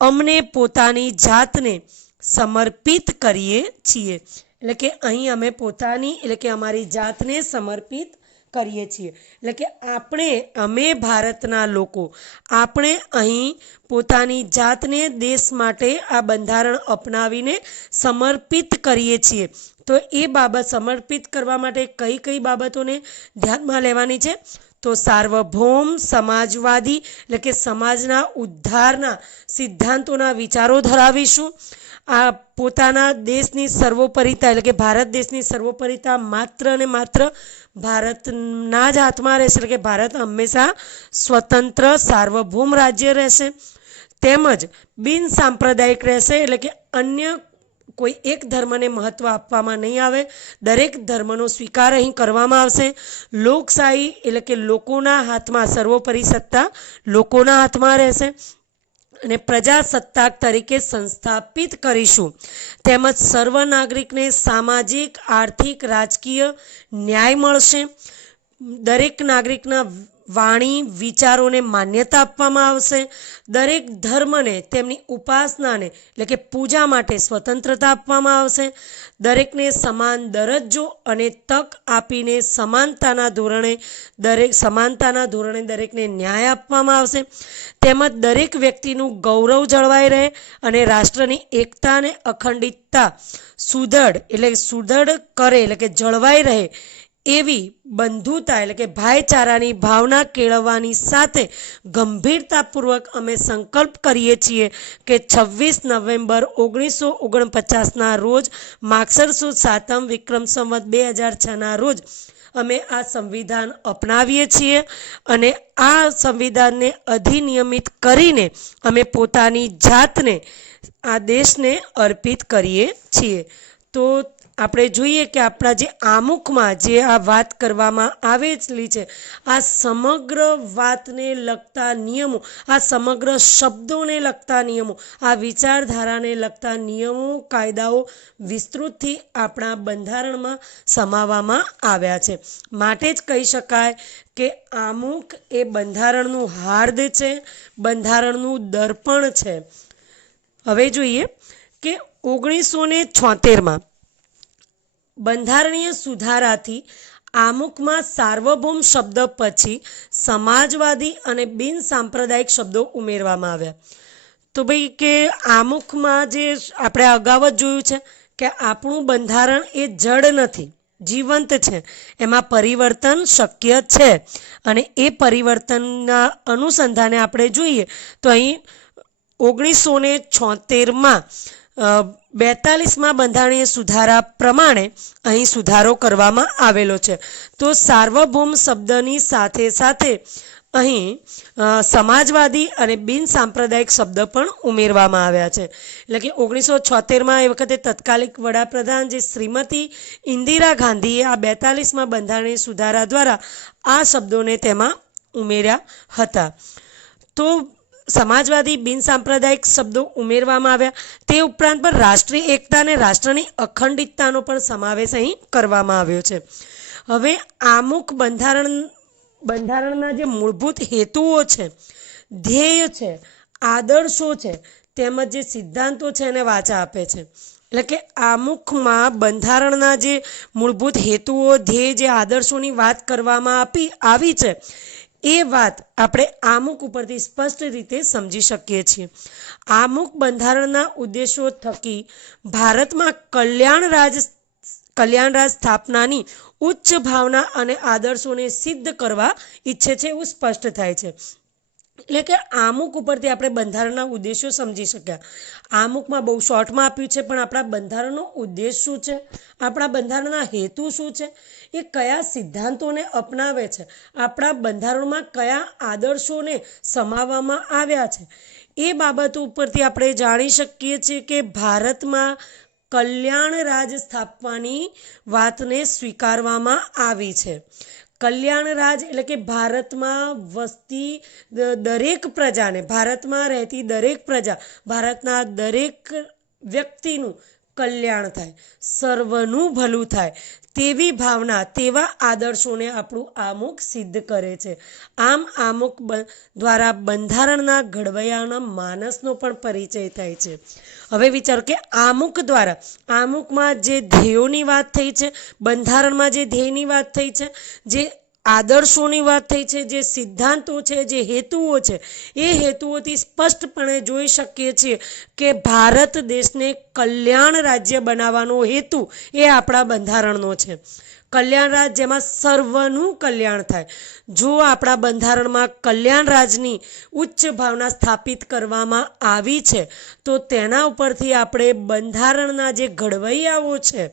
અમને પોતાની જાતને સમર્પિત કરીએ છીએ. એટલે કે અહીં અમે પોતાની એટલે કે અમારી જાતને સમર્પિત કરીએ છીએ. એટલે કે અમે ભારતના લોકો આપણે અહીં પોતાની જાતને દેશ માટે આ બંધારણ અપનાવીને સમર્પિત કરીએ છીએ. તો એ બાબત સમર્પિત કરવા માટે કઈ કઈ બાબતોને ધ્યાનમાં લેવાની છે? તો સાર્વભૌમ, સમાજવાદી એટલે કે સમાજના ઉદ્ધારના સિદ્ધાંતોના વિચારો ધરાવીશું. આ પોતાના દેશની સર્વોપરિતા એટલે કે ભારત દેશની સર્વોપરિતા માત્ર ને માત્ર ભારતના જ હાથમાં રહેશે, એટલે કે ભારત હંમેશા સ્વતંત્ર સાર્વભૌમ રાજ્ય રહેશે. તેમજ બિન સાંપ્રદાયિક રહેશે, એટલે કે અન્ય કોઈ એક ધર્મને મહત્વ આપવામાં નહીં આવે, દરેક ધર્મનો સ્વીકાર અહીં કરવામાં આવશે. લોકશાહી એટલે કે લોકોના હાથમાં, સર્વોપરી સત્તા લોકોના હાથમાં રહેશે અને પ્રજાસત્તાક તરીકે સંસ્થાપિત કરીશું. તેમજ સર્વ નાગરિકને સામાજિક, આર્થિક, રાજકીય ન્યાય મળશે. દરેક નાગરિકના વાણી, વિચારોને માન્યતા આપવામાં આવશે. દરેક ધર્મને તેમની ઉપાસનાને એટલે કે પૂજા માટે સ્વતંત્રતા આપવામાં આવશે. દરેકને સમાન દરજ્જો અને તક આપીને સમાનતાના ધોરણે દરેકને ન્યાય આપવામાં આવશે. તેમજ દરેક વ્યક્તિનું ગૌરવ જળવાઈ રહે અને રાષ્ટ્રની એકતા અને અખંડિતતા સુદૃઢ કરે એટલે કે જળવાઈ રહે એવી બંધુતા એટલે કે ભાઈચારાની ભાવના કેળવવાની સાથે ગંભીરતાપૂર્વક અમે સંકલ્પ કરીએ છીએ કે 26 નવેમ્બર 1949 રોજ માગસર સુદ સાતમ વિક્રમ સંવત 2006 રોજ અમે આ સંવિધાન અપનાવીએ છીએ અને આ સંવિધાનને અધિનિયમિત કરીને અમે પોતાની જાતને આ દેશને અર્પિત કરીએ છીએ. તો આપણે જોઈએ કે આપણા જે આમુખમાં જે આ વાત કરવામાં આવેલી છે, આ સમગ્ર વાતને લગતા નિયમો, આ સમગ્ર શબ્દોને લગતા નિયમો, આ વિચારધારાને લગતા નિયમો, કાયદાઓ વિસ્તૃતથી આપણા બંધારણમાં સમાવવામાં આવ્યા છે. માટે જ કહી શકાય કે આમુખ એ બંધારણનું હાર્દ છે, બંધારણનું દર્પણ છે. હવે જોઈએ કે 1976માં બંધારણીય સુધારાથી આમુખમાં સાર્વભૌમ શબ્દ પછી સમાજવાદી અને બિન સાંપ્રદાયિક શબ્દો ઉમેરવામાં આવ્યા. તો ભાઈ કે આમુખમાં જે આપણે અગાઉ જ જોયું છે કે આપણું બંધારણ એ જડ નથી, જીવંત છે, એમાં પરિવર્તન શક્ય છે. અને એ પરિવર્તનના અનુસંધાને આપણે જોઈએ તો અહીં 1976માં 42માં બંધારણીય સુધારા પ્રમાણે અહીં સુધારો કરવામાં આવેલો છે. તો સાર્વભૌમ શબ્દની સાથે સાથે અહીં સમાજવાદી અને બિન સાંપ્રદાયિક શબ્દ પણ ઉમેરવામાં આવ્યા છે. એટલે કે 1976માં એ વખતે તત્કાલિક વડાપ્રધાન જે શ્રીમતી ઇન્દિરા ગાંધીએ આ 42માં બંધારણીય સુધારા દ્વારા આ શબ્દોને તેમાં ઉમેર્યા હતા. તો સમાજવાદી બિન સાંપ્રદાયિક શબ્દો ઉમેરવામાં આવ્યા. તે ઉપરાંત પણ રાષ્ટ્રીય એકતા અને રાષ્ટ્રની અખંડિતતાનો પણ સમાવેશ અહીં કરવામાં આવ્યો છે. હવે આમુખ બંધારણના જે મૂળભૂત હેતુઓ છે, ધ્યેય છે, આદર્શો છે તેમજ જે સિદ્ધાંતો છે એને વાચા આપે છે. એટલે કે આમુખમાં બંધારણના જે મૂળભૂત હેતુઓ, ધ્યેય, જે આદર્શોની વાત કરવામાં આવી છે એ વાત આપણે આમુખ ઉપરથી સ્પષ્ટ રીતે સમજી શકીએ છીએ. આમુખ બંધારણના ઉદ્દેશો થકી ભારતમાં કલ્યાણ રાજ સ્થાપનાની ઉચ્ચ ભાવના અને આદર્શોને સિદ્ધ કરવા ઈચ્છે છે એવું સ્પષ્ટ થાય છે. એટલે કે આમુખ ઉપરથી આપણે બંધારણના ઉદ્દેશો સમજી શક્યા. આમુખમાં બહુ શોર્ટમાં આપ્યું છે, પણ આપણા બંધારણનો ઉદ્દેશ શું છે, આપણા બંધારણના હેતુ શું છે, એ કયા સિદ્ધાંતોને અપનાવે છે, આપણા બંધારણમાં કયા આદર્શોને સમાવવામાં આવ્યા છે, એ બાબતો ઉપરથી આપણે જાણી શકીએ છીએ કે ભારતમાં કલ્યાણ રાજ સ્થાપવાની વાતને સ્વીકારવામાં આવી છે. કલ્યાણ રાજ એટલે કે ભારતમાં વસતી દરેક પ્રજાને, ભારતમાં રહેતી દરેક પ્રજા, ભારતના દરેક વ્યક્તિનું કલ્યાણ થાય, સર્વનું ભલું થાય તેવી ભાવના, તેવા આદર્શોને આપણું આમુખ સિદ્ધ કરે છે. આમ આમુખ દ્વારા બંધારણના ઘડવૈયાના માનસનો પણ પરિચય થાય છે. હવે વિચારો કે આમુખ દ્વારા, આમુખમાં જે ધ્યેયોની વાત થઈ છે, બંધારણમાં જે ધ્યેયની વાત થઈ છે, જે આદર્શોની વાત થઈ છે, જે સિદ્ધાંતો છે, જે હેતુઓ છે, એ હેતુઓથી સ્પષ્ટપણે જોઈ શકીએ છીએ કે ભારત દેશને કલ્યાણ રાજ્ય બનાવવાનો હેતુ એ આપણા બંધારણનો છે. કલ્યાણ રાજ જેમાં સર્વનું કલ્યાણ થાય. જો આપણા બંધારણમાં કલ્યાણ રાજની ઉચ્ચ ભાવના સ્થાપિત કરવામાં આવી છે તો તેના ઉપરથી આપણે બંધારણના જે ઘડવૈયાઓ છે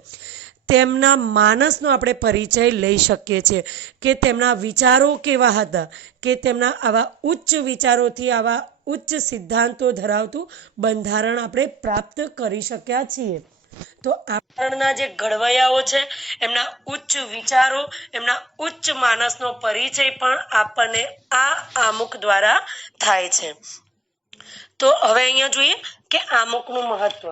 તેમના માનસનો આપણે પરિચય લઈ શકીએ છીએ કે તેમના વિચારો કેવા હતા, કે તેમના આવા ઉચ્ચ વિચારોથી આવા ઉચ્ચ સિદ્ધાંતો ધરાવતું બંધારણ આપણે પ્રાપ્ત કરી શક્યા છીએ. તો બંધારણના જે ઘડવૈયાઓ છે એમના ઉચ્ચ વિચારો, એમના ઉચ્ચ માનસનો પરિચય પણ આપણને આ આમુખ દ્વારા થાય છે. તો હવે અહીંયા જોઈએ કે આમુખનું મહત્વ.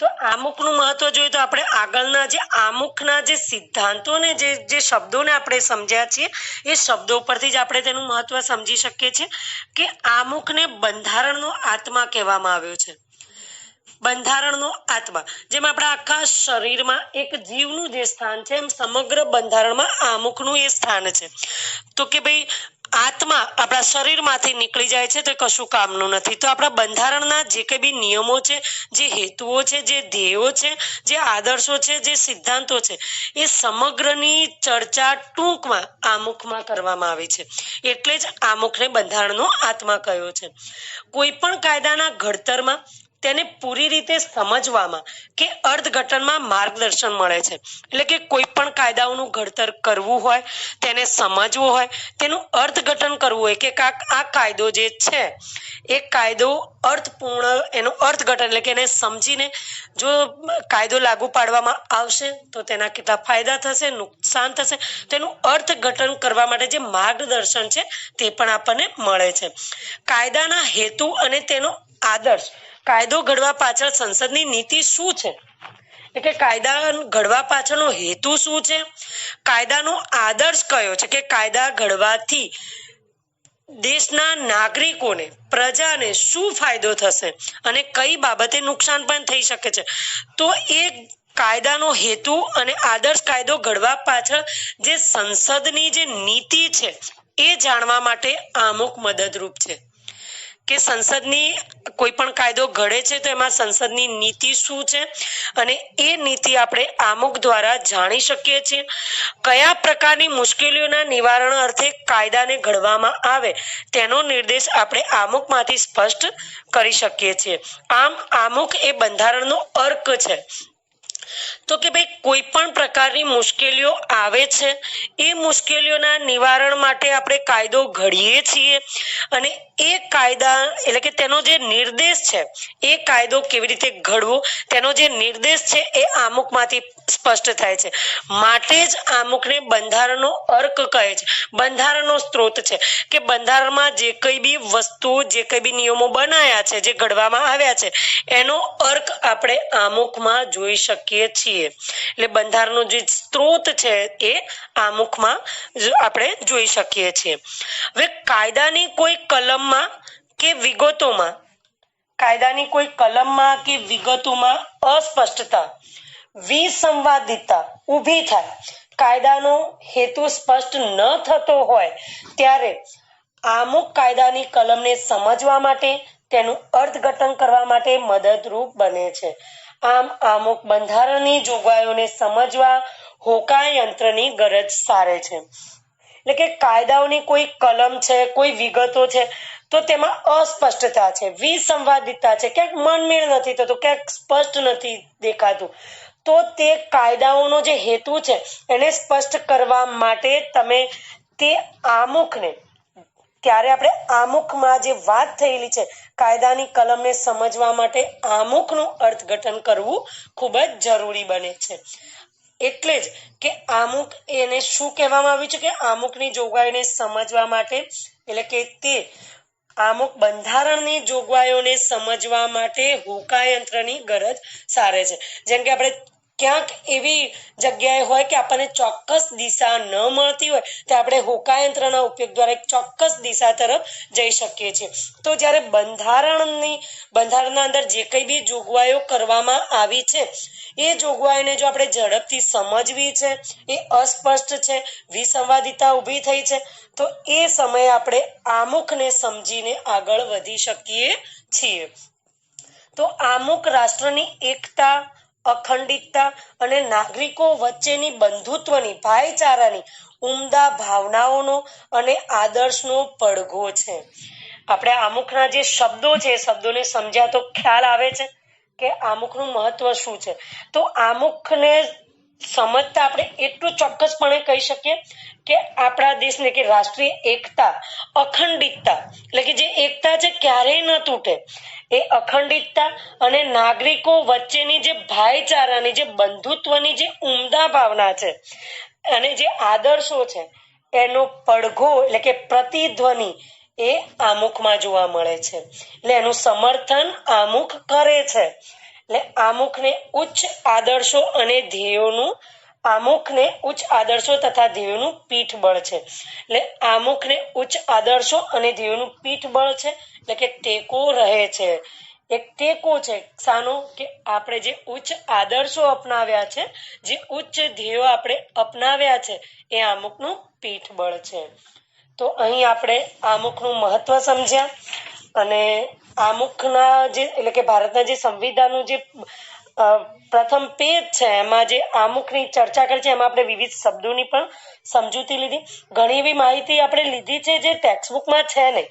તો આમુખનું મહત્વ જોઈએ તો આપણે આગળના જે આમુખના જે સિદ્ધાંતો ને જે શબ્દોને આપણે સમજ્યા છીએ એ શબ્દો પરથી જ આપણે તેનું મહત્વ સમજી શકીએ છીએ કે આમુખને બંધારણનો આત્મા કહેવામાં આવ્યો છે. બંધારણનો આત્મા, જેમ આપણા આખા શરીરમાં એક જીવનું જે સ્થાન છે એમ સમગ્ર બંધારણમાં આમુખનું એ સ્થાન છે. તો કે ભાઈ આત્મા આપણા શરીરમાંથી નીકળી જાય છે તો કશું કામનું નથી. તો આપણા બંધારણના જે કંઈ બી નિયમો છે, જે હેતુઓ છે, જે ધ્યેયો છે, જે આદર્શો છે, જે સિદ્ધાંતો છે, એ સમગ્રની ચર્ચા ટૂંકમાં આમુખમાં કરવામાં આવી છે. એટલે જ આમુખને બંધારણનો આત્મા કહ્યો છે. કોઈ પણ કાયદાના ઘડતરમાં તેને પૂરી રીતે સમજવામાં કે અર્થઘટનમાં માર્ગદર્શન મળે છે. એટલે કે કોઈ પણ કાયદાઓનું ઘડતર કરવું હોય, તેને સમજવું હોય, તેનું અર્થઘટન કરવું હોય કે આ કાયદો જે છે એ કાયદો અર્થપૂર્ણ, એનું અર્થઘટન એટલે કે એને સમજીને જો કાયદો લાગુ પાડવામાં આવશે તો તેના કેટલા ફાયદા થશે, નુકસાન થશે, તેનું અર્થઘટન કરવા માટે જે માર્ગદર્શન છે તે પણ આપણને મળે છે. કાયદાના હેતુ અને તેનો આદર્શ, કાયદો ઘડવા પાછળ સંસદની નીતિ શું છે, એટલે કે કાયદા ઘડવા પાછળનો હેતુ શું છે, કાયદાનો આદર્શ કયો છે, કે કાયદા ઘડવાથી દેશના નાગરિકોને, પ્રજાને શું ફાયદો થશે અને કઈ બાબતે નુકસાન પણ થઈ શકે છે. તો એ કાયદાનો હેતુ અને આદર્શ કાયદો ઘડવા પાછળ જે સંસદની જે નીતિ છે એ જાણવા માટે આમુખ મદદરૂપ છે કે સંસદની કોઈ પણ કાયદો ઘડે છે તો એમાં સંસદની નીતિ શું છે અને એ નીતિ આપણે આમુખ દ્વારા જાણી શકીએ છીએ કયા પ્રકારની મુશ્કેલીઓના નિવારણ અર્થે કાયદાને ઘડવામાં આવે તેનો નિર્દેશ આપણે આમુખમાંથી સ્પષ્ટ કરી શકીએ છીએ આમ આમુખ એ બંધારણનો અર્ક છે તો કે ભાઈ કોઈ પણ પ્રકારની મુશ્કેલીઓ આવે છે એ મુશ્કેલીઓના નિવારણ માટે આપણે કાયદો ઘડીએ છીએ અને એ કાયદા એટલે કે તેનો જે નિર્દેશ છે એ કાયદો કેવી રીતે ઘડવો તેનો જે નિર્દેશ છે એ આમુખમાંથી સ્પષ્ટ થાય છે માટે જ આમુખને બંધારણનો અર્ક કહે છે બંધારણનો સ્ત્રોત છે કે બંધારણમાં જે કઈ બી વસ્તુ જે કઈ બી નિયમો બનાયા છે જે ઘડવામાં આવ્યા છે એનો અર્ક આપણે આમુખમાં જોઈ શકીએ છીએ એટલે બંધારણનો જે સ્ત્રોત છે એ આમુખમાં આપણે જોઈ શકીએ છીએ હવે કાયદાની કોઈ કલમમાં કે વિગતોમાં કાયદાની કોઈ કલમમાં કે વિગતોમાં અસ્પષ્ટતા વિસંવાદિતા ઊભી થાય કાયદાનો હેતુ સ્પષ્ટ ન થતો હોય ત્યારે આમુખ કાયદાની કલમને સમજવા માટે તેનું અર્થઘટન કરવા માટે મદદરૂપ બને છે આમ આમુખ બંધારણની જોગવાઈઓને સમજવા હોકાય યંત્રની ગરજ સારે છે એટલે કે કાયદાઓની કોઈ કલમ છે કોઈ વિગતો છે તો તેમાં અસ્પષ્ટતા છે વિસંવાદિતા છે ક્યાંક મનમેળ નથી થતો ક્યાંક સ્પષ્ટ નથી દેખાતું તો તે કાયદાઓનો જે હેતુ છે એને સ્પષ્ટ કરવા માટે તમે તે આમુખને ત્યારે આપણે આમુખમાં જે વાત થયેલી છે કાયદાની કલમને સમજવા માટે આમુખનું અર્થઘટન કરવું ખૂબ જ જરૂરી બને છે એટલે જ કે આમુખ એને શું કહેવામાં આવ્યું છે કે આમુખની જોગવાઈઓને સમજવા માટે એટલે કે તે આમુખ બંધારણની જોગવાઈઓને સમજવા માટે હોકાયંત્રની ગરજ સારે છે જેમ કે આપણે ક્યાંક એવી જગ્યાએ હોય કે આપણને ચોક્કસ દિશા ન મળતી હોય તો આપણે હોકાયંત્રના ઉપયોગ દ્વારા એક ચોક્કસ દિશા તરફ જઈ શકીએ છીએ તો જ્યારે બંધારણના અંદર જે કંઈ બી જોગવાઈઓ કરવામાં આવી છે એ જોગવાઈને જો આપણે ઝડપથી સમજવી છે એ અસ્પષ્ટ છે વિસંવાદિતા ઊભી થઈ છે તો એ સમયે આપણે આમુખને સમજીને આગળ વધી શકીએ છીએ તો આમુખ રાષ્ટ્રની એકતા અખંડિતતા અને નાગરિકો વચ્ચેની બંધુત્વની ભાઈચારાની ઉમદા ભાવનાઓનો અને આદર્શનો પડઘો છે આપણે આમુખના જે શબ્દો છે એ શબ્દોને સમજ્યા તો ખ્યાલ આવે છે કે આમુખનું મહત્વ શું છે તો આમુખને સમજતા આપણે એટલું ચોક્કસપણે કહી શકીએ કે આપણા દેશને કે રાષ્ટ્રીય એકતા અખંડિતતા એટલે કે જે એકતા છે ક્યારેય ન તૂટે એ અખંડિતતા અને નાગરિકો વચ્ચેની જે ભાઈચારાની જે બંધુત્વની જે ઉમદા ભાવના છે અને જે આદર્શો છે એનો પડઘો એટલે કે પ્રતિધ્વનિ એ આમુખમાં જોવા મળે છે એટલે એનું સમર્થન આમુખ કરે છે એટલે આમુખને ઉચ્ચ આદર્શો અને ધ્યેયોનું આમુખને ઉચ્ચ આદર્શો તથા ધ્યેયોનું પીઠબળ છે એટલે આમુખને ઉચ્ચ આદર્શો અને ધ્યેયોનું પીઠબળ છે એટલે કે ટેકો રહે છે એક ટેકો છે સાનો કે આપણે જે ઉચ્ચ આદર્શો અપનાવ્યા છે જે ઉચ્ચ ધ્યેયો આપણે અપનાવ્યા છે એ આમુખનું પીઠબળ છે તો અહીં આપણે આમુખનું મહત્વ સમજ્યા અને આમુખના જે એટલે કે ભારતના જે સંવિધાનનું જે પ્રથમ પેજ છે એમાં જે આમુખની ચર્ચા કરી છે એમાં આપણે વિવિધ શબ્દોની પણ સમજૂતી લીધી ઘણી એવી માહિતી આપણે લીધી છે જે ટેક્સ્ટબુકમાં છે નહીં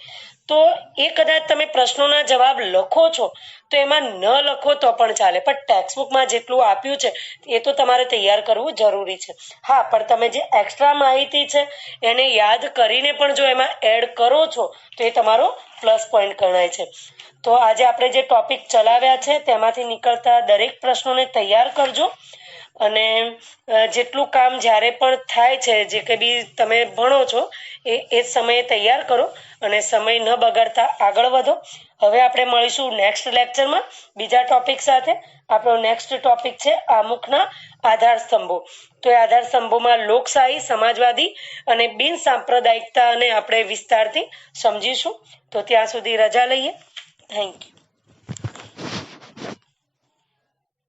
તો એ કદાચ તમે પ્રશ્નોના જવાબ લખો છો તો એમાં ન લખો તો પણ ચાલે પણ ટેક્સ્ટબુકમાં જેટલું આપ્યું છે એ તો તમારે તૈયાર કરવું જરૂરી છે હા પણ તમે જે એક્સ્ટ્રા માહિતી છે એને યાદ કરીને પણ જો એમાં એડ કરો છો તો એ તમારો પ્લસ પોઈન્ટ ગણાય છે તો આજે આપણે જે ટોપિક ચલાવ્યા છે તેમાંથી નીકળતા દરેક પ્રશ્નોને તૈયાર કરજો અને જેટલું કામ જ્યારે પણ થાય છે જે કંઈ બી તમે ભણો છો એ સમયે તૈયાર કરો અને સમય ન બગાડતા આગળ વધો હવે આપણે મળીશું નેક્સ્ટ લેક્ચરમાં બીજા ટોપિક સાથે આપણો નેક્સ્ટ ટોપિક છે આમુખના આધાર સ્તંભો તો એ આધાર સ્તંભોમાં લોકશાહી સમાજવાદી અને બિન સાંપ્રદાયિકતાને આપણે વિસ્તારથી સમજીશું તો ત્યાં સુધી રજા લઈએ થેન્ક યુ